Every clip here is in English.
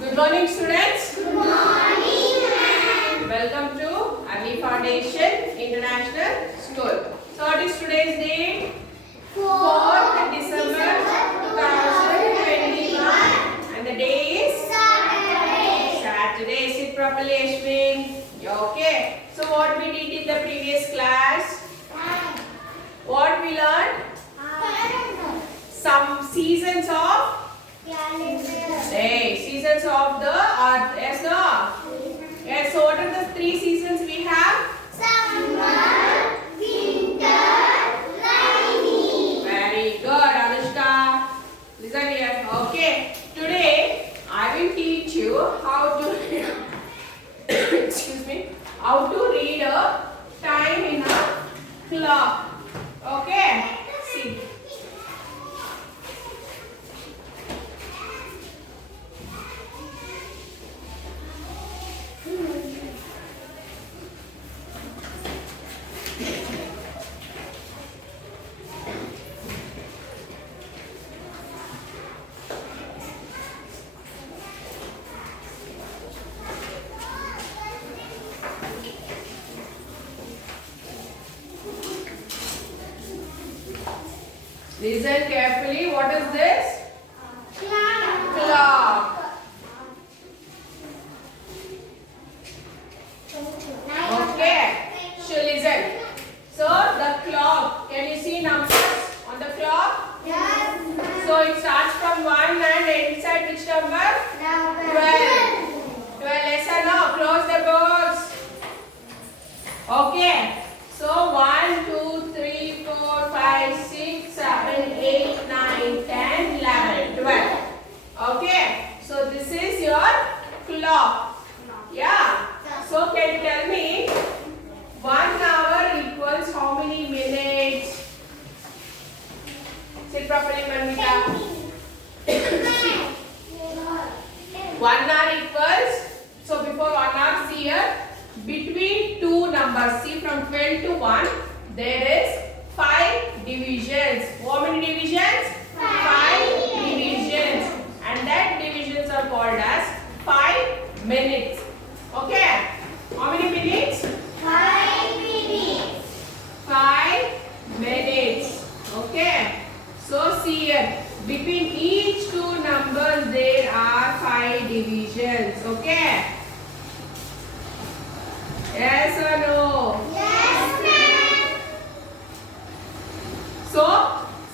Good morning, students. Good morning, ma'am. Welcome to Early Foundation International School. So, what is today's date? 4th December 2021. And the day is Saturday. Saturday. Sit properly, Ashwin. Okay. So, what we did in the previous class? What we learned? Some seasons of seasons of the earth. Yes, no? Yes, so what are the three seasons we have? Summer, winter, rainy. Very good, Anushka. Listen here. Okay. Today I will teach you how to excuse me, how to read a time in a clock. Okay. See. Listen carefully. What is this? Clock. Okay. So listen. So the clock. Can you see numbers on the clock? Yes. So it starts from 1 and ends at which number? 12. 12. Yes or no? Close the doors. Okay. So 1, 2, 3, 4, 5, 6, 7, 8, 9, 10, 11, 12. Okay. So this is your clock. Yeah. So can you tell me 1 hour equals how many minutes? Sit properly, Manvita. 1 hour equals, so before 1 hour, see here, between two numbers, see from 12 to 1, there is 5 divisions. How many divisions? 5 divisions. And that divisions are called as 5 minutes. Okay. How many minutes? 5 minutes. 5 minutes. Okay. So see here, between each two numbers there are 5 divisions. Okay. Yes or no? Yes, ma'am. So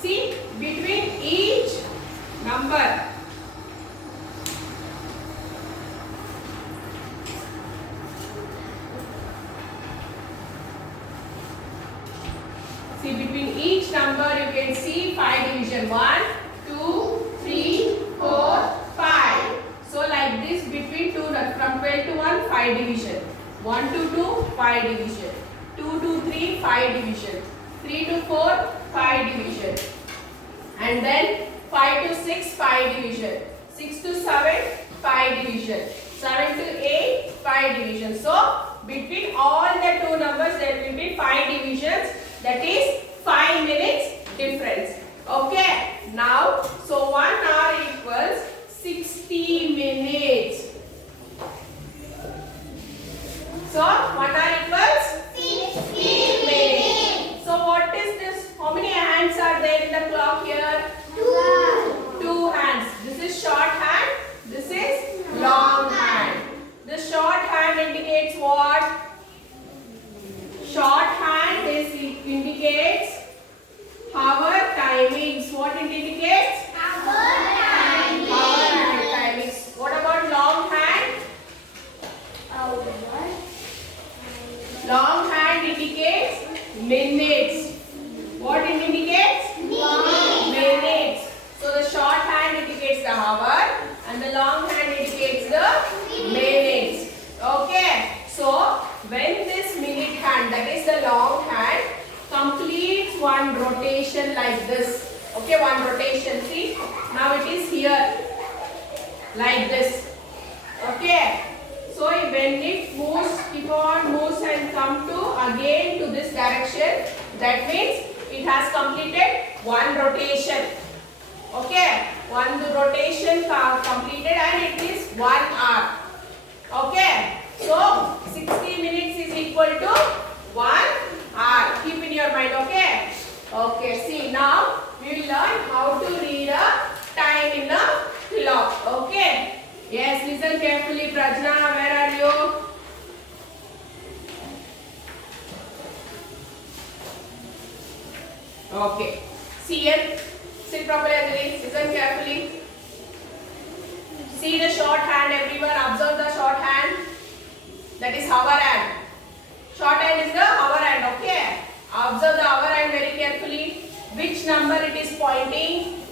see, between each number between each number you can see 5 division. 1, 2, 3, 4, 5. So like this between two, from 12 to 1, 5 division. 1 to 2, 5 division. 2 to 3, 5 division. 3 to 4, 5 division. And then 5 to 6, 5 division. 6 to 7, 5 division. 7 to 8, 5 division. So between all the two numbers there will be 5 divisions. That is 5 minutes difference. Okay. Now, so 1 hour equals 60 minutes. So 1 hour equals 60 minutes. So what is this? How many hands are there in the clock here? 2. 2 hands. This is short hand. This is long hand. The short hand indicates what? Short hand indicates hour timings. What it indicates? Our time. Hour and timings. What about long hand? Long hand indicates minutes. What it indicates? Minutes. So the short hand indicates the hour and the long hand indicates the minutes. Okay. So when this minute hand, that is the long hand, completes one rotation like this. Okay, one rotation. See, now it is here like this. Okay. So when it moves, keep on moves and come to again to this direction, that means it has completed one rotation. Okay, one rotation completed and it is 1 hour. Okay. So 60 minutes is equal to 1 hour. Keep in your mind. Okay. Okay. See, now we will learn how to read a time in a clock. Okay. Yes. Listen carefully, Prajna. Where are you? Okay. See here. Sit properly, Anjali. Listen carefully. See the shorthand, everyone. Observe the shorthand. That is hour hand. Shorthand is the hour hand. Okay. Observe the hour hand very carefully. Which number it is pointing?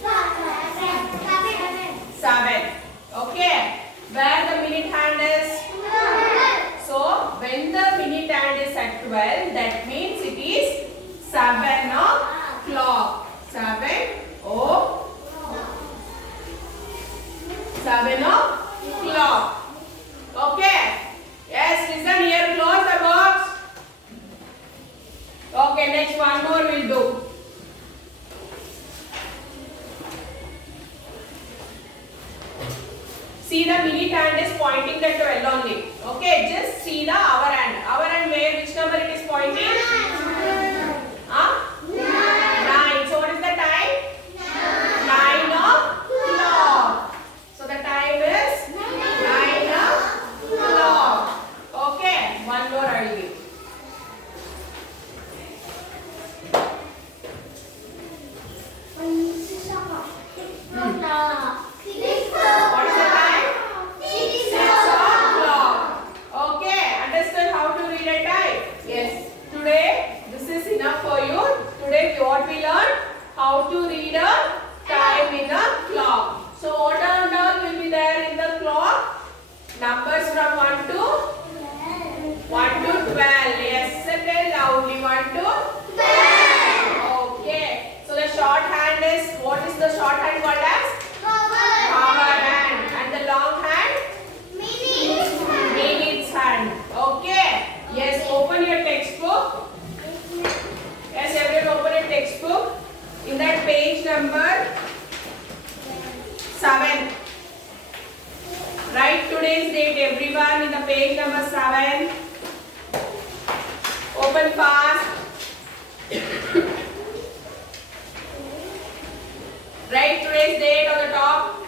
7. Okay. Where the minute hand is? So when the minute hand is at 12, that means it is 7 o'clock. 7 o'clock. Okay. Yes, listen here. Close the box. Okay, next one more we'll do. See, the minute hand is pointing the 12 only. Okay, just see the hour hand. Hour hand where, which number it is pointing? 9. So what is the time? 9 o'clock. So the time is 9 o'clock. Okay, one more I will give. What is the time? 6 o'clock. Okay, understood how to read a time? Yes. Today, this is enough for you. Today, what we learned? How to read a time in a clock. So, what all will be there in the clock? Numbers from 1 to 12. Yes, say very loudly. 1 to 12. Okay. So, the shorthand is, what is the shorthand called as? Hour hand. And the long hand? Minutes hand. Okay. Yes, open your textbook. Yes, everyone open your textbook. In that page number 7. Write today's date, everyone, in the page number 7. Open fast. Write today's date on the top.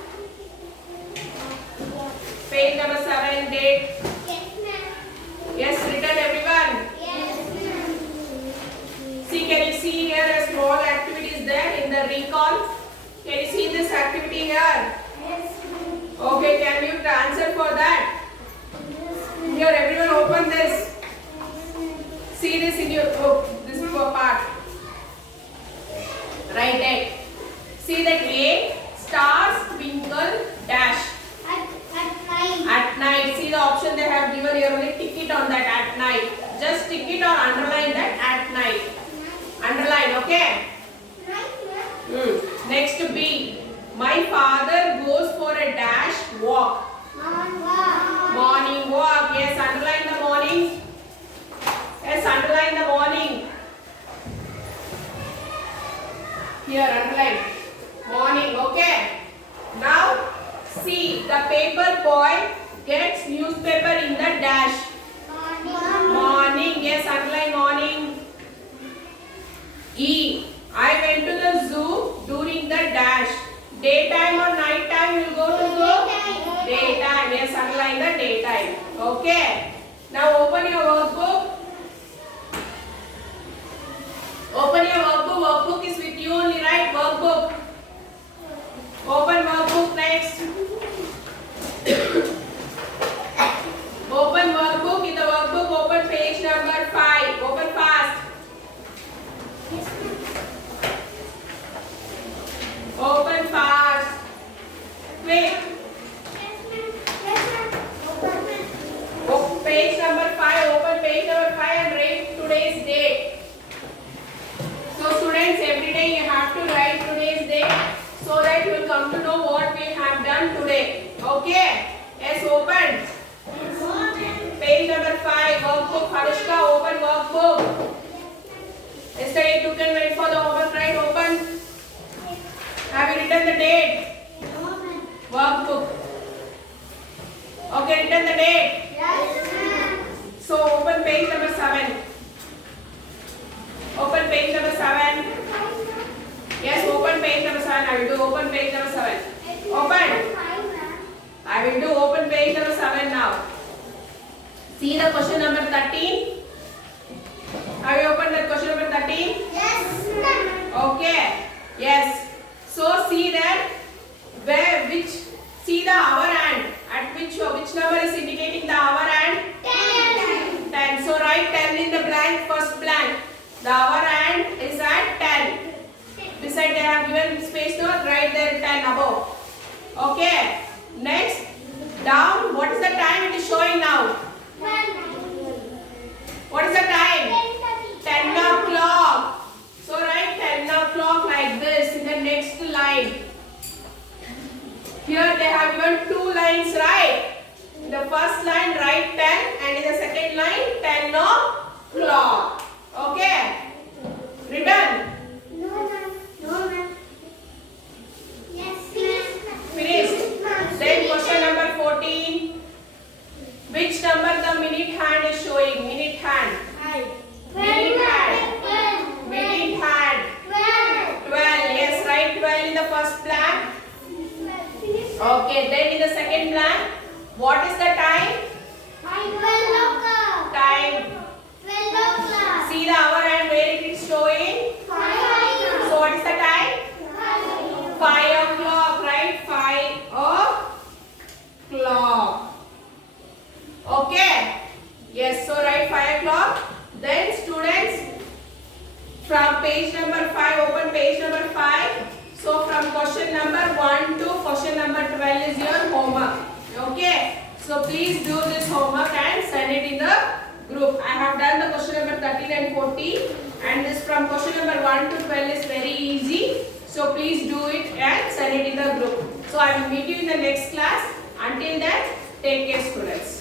Page number 7, date. Yes, written, everyone. See, can you see here a small activity is there in the recall? Can you see this activity here? Okay, can you answer for that? Here, everyone open this. See this in your book, this part. Write it. See that A, stars twinkle dash. At night. See the option they have given here, only tick it on that at night. Just tick it or underline that at night. Underline, okay? Next B. My father goes for a dash walk. Morning walk. Yes, underline the morning. Yes, underline the morning. Here, underline. Morning, okay? Now, see, the paper boy gets newspaper in the dash. Morning. Yes, underline morning. E. I went to the zoo during the dash. Daytime or night time you go to zoo? Daytime. Yes, underline the daytime. Okay. Now open your workbook. Open your workbook. Workbook is with you only, right? Workbook. Open workbook next. Open workbook. In the workbook, open page number 5. Open fast. Open fast. Quick. Page number 5. Open page number 5 and write today's date. So students, every day you have to write today's date so that you will come to know what we have done today. Okay? Yes, open. Page number 5. Workbook. Hanushka, open workbook. Yesterday you took and wait for the homework, right? Open. Have you written the date? Workbook. open page number 7. Open. I will do open page number 7 now. See the question number 13. Have you opened that question number 13? Yes, ma'am. Okay. Yes. So see that see the hour hand at which number is indicating the hour hand? 10. So write 10 in the blank, first blank. The hour hand is at 10. Beside they have given space note, write there 10 above. Okay. Next, down. What is the time it is showing now? What is the time? 10 o'clock. So write 10 o'clock like this in the next line. Here they have given two lines, right? In the first line write 10 and in the second line 10 o'clock. Okay? Written? No, ma'am. Yes, ma'am. Finished? Then question number 14. Which number the minute hand is showing? Minute hand. Minute hand. Minute hand. 12. Yes, write 12 in the first blank. Okay, then in the second blank, what is the time? 12 o'clock. Time. 12 o'clock. See the hour and where it is showing? 5. So what is the time? 5 o'clock, right? 5 o'clock. Okay. Yes, so write 5 o'clock. Then students, from page number 5, open page number 5. So from question number 1 to question number 12 is your homework. Okay. So please do this homework and send it in the group. I have done the question number 13 and 14, and this from question number 1 to 12 is very easy. So please do it and send it in the group. So I will meet you in the next class. Until then, take care students.